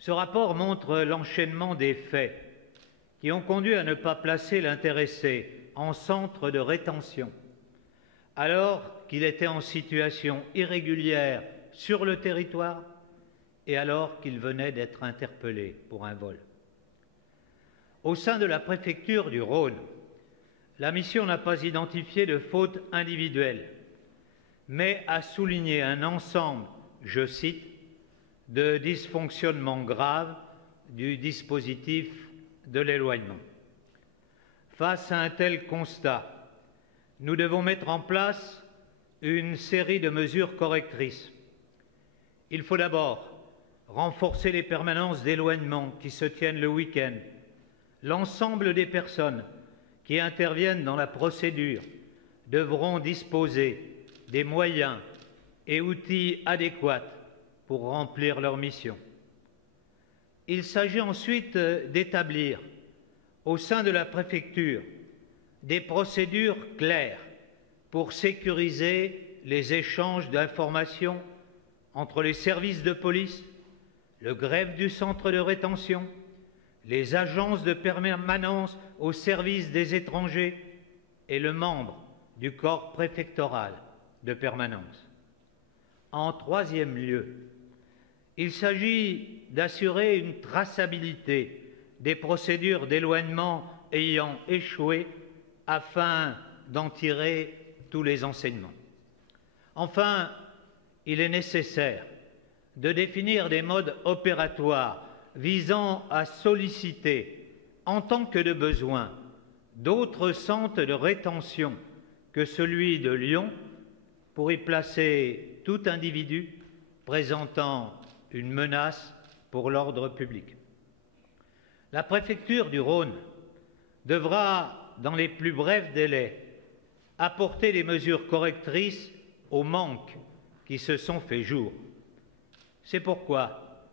Ce rapport montre l'enchaînement des faits qui ont conduit à ne pas placer l'intéressé en centre de rétention, alors qu'il était en situation irrégulière sur le territoire et alors qu'il venait d'être interpellé pour un vol. Au sein de la préfecture du Rhône, la mission n'a pas identifié de fautes individuelles, mais a souligné un ensemble, je cite, de dysfonctionnements graves du dispositif de l'éloignement. Face à un tel constat, nous devons mettre en place une série de mesures correctrices. Il faut d'abord renforcer les permanences d'éloignement qui se tiennent le week-end. L'ensemble des personnes qui interviennent dans la procédure devront disposer des moyens et outils adéquats pour remplir leur mission. Il s'agit ensuite d'établir au sein de la préfecture des procédures claires pour sécuriser les échanges d'informations entre les services de police, le greffe du centre de rétention, les agences de permanence au service des étrangers et le membre du corps préfectoral de permanence. En troisième lieu, il s'agit d'assurer une traçabilité des procédures d'éloignement ayant échoué afin d'en tirer tous les enseignements. Enfin, il est nécessaire de définir des modes opératoires visant à solliciter, en tant que de besoin, d'autres centres de rétention que celui de Lyon pour y placer tout individu présentant une menace pour l'ordre public. La préfecture du Rhône devra, dans les plus brefs délais, apporter des mesures correctrices aux manques qui se sont fait jour. C'est pourquoi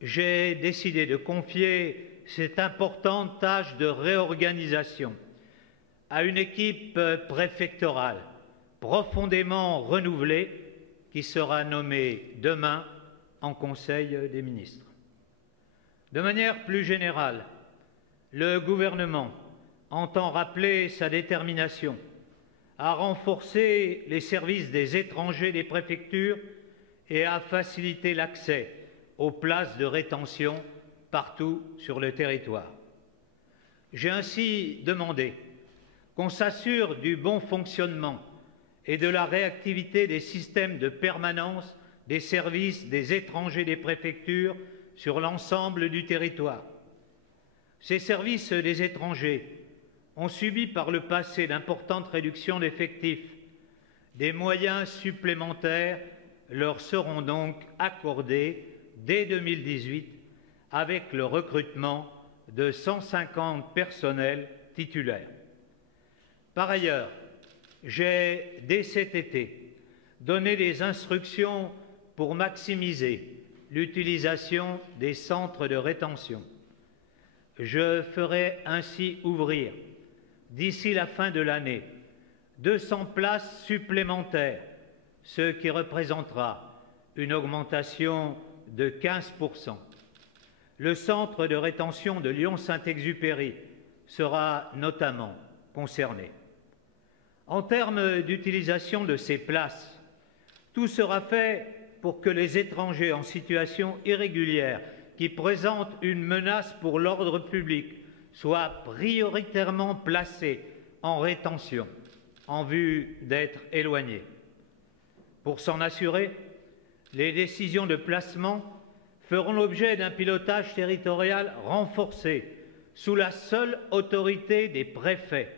j'ai décidé de confier cette importante tâche de réorganisation à une équipe préfectorale profondément renouvelée qui sera nommée demain en Conseil des ministres. De manière plus générale, le gouvernement entend rappeler sa détermination à renforcer les services des étrangers des préfectures et à faciliter l'accès aux places de rétention partout sur le territoire. J'ai ainsi demandé qu'on s'assure du bon fonctionnement et de la réactivité des systèmes de permanence des services des étrangers des préfectures sur l'ensemble du territoire. Ces services des étrangers ont subi par le passé d'importantes réductions d'effectifs. Des moyens supplémentaires leur seront donc accordés dès 2018 avec le recrutement de 150 personnels titulaires. Par ailleurs, j'ai, dès cet été, donné des instructions pour maximiser l'utilisation des centres de rétention. Je ferai ainsi ouvrir, d'ici la fin de l'année, 200 places supplémentaires, ce qui représentera une augmentation de 15%. Le centre de rétention de Lyon-Saint-Exupéry sera notamment concerné. En termes d'utilisation de ces places, tout sera fait pour que les étrangers en situation irrégulière qui présentent une menace pour l'ordre public soient prioritairement placés en rétention en vue d'être éloignés. Pour s'en assurer, les décisions de placement feront l'objet d'un pilotage territorial renforcé sous la seule autorité des préfets.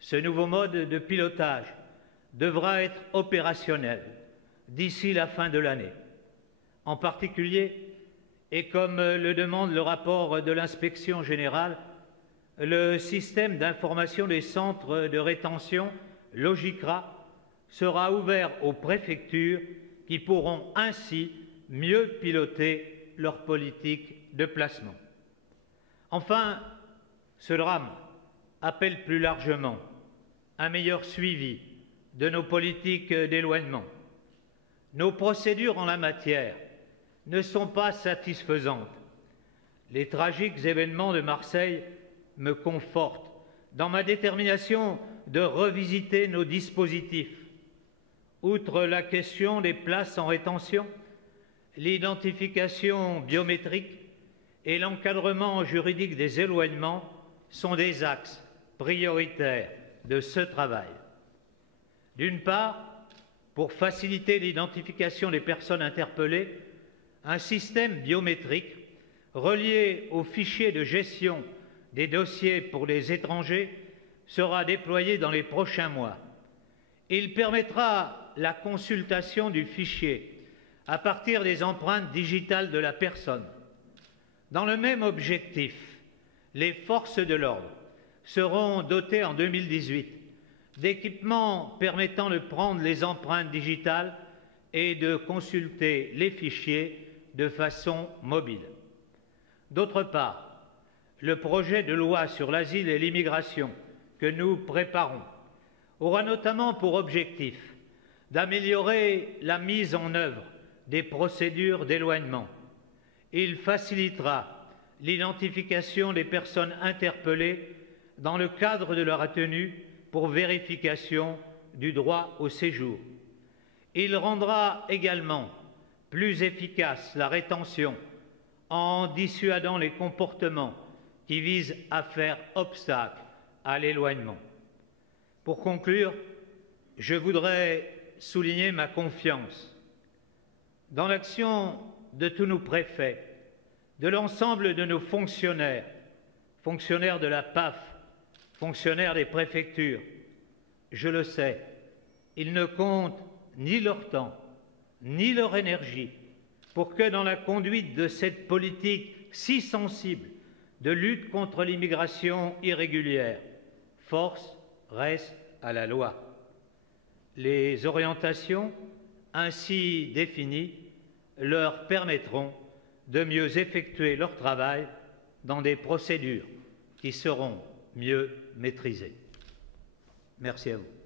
Ce nouveau mode de pilotage devra être opérationnel d'ici la fin de l'année. En particulier, et comme le demande le rapport de l'Inspection générale, le système d'information des centres de rétention, Logicra, sera ouvert aux préfectures qui pourront ainsi mieux piloter leur politique de placement. Enfin, ce drame appelle plus largement un meilleur suivi de nos politiques d'éloignement. Nos procédures en la matière ne sont pas satisfaisantes. Les tragiques événements de Marseille me confortent dans ma détermination de revisiter nos dispositifs. Outre la question des places en rétention, l'identification biométrique et l'encadrement juridique des éloignements sont des axes prioritaires de ce travail. D'une part, pour faciliter l'identification des personnes interpellées, un système biométrique relié au fichier de gestion des dossiers pour les étrangers sera déployé dans les prochains mois. Il permettra la consultation du fichier à partir des empreintes digitales de la personne. Dans le même objectif, les forces de l'ordre seront dotées en 2018 d'équipements permettant de prendre les empreintes digitales et de consulter les fichiers de façon mobile. D'autre part, le projet de loi sur l'asile et l'immigration que nous préparons aura notamment pour objectif d'améliorer la mise en œuvre des procédures d'éloignement. Il facilitera l'identification des personnes interpellées dans le cadre de leur retenue pour vérification du droit au séjour. Il rendra également plus efficace la rétention en dissuadant les comportements qui visent à faire obstacle à l'éloignement. Pour conclure, je voudrais souligner ma confiance dans l'action de tous nos préfets, de l'ensemble de nos fonctionnaires, fonctionnaires de la PAF, fonctionnaires des préfectures. Je le sais, ils ne comptent ni leur temps, ni leur énergie pour que dans la conduite de cette politique si sensible de lutte contre l'immigration irrégulière, force reste à la loi. Les orientations ainsi définies leur permettront de mieux effectuer leur travail dans des procédures qui seront mieux maîtrisées. Merci à vous.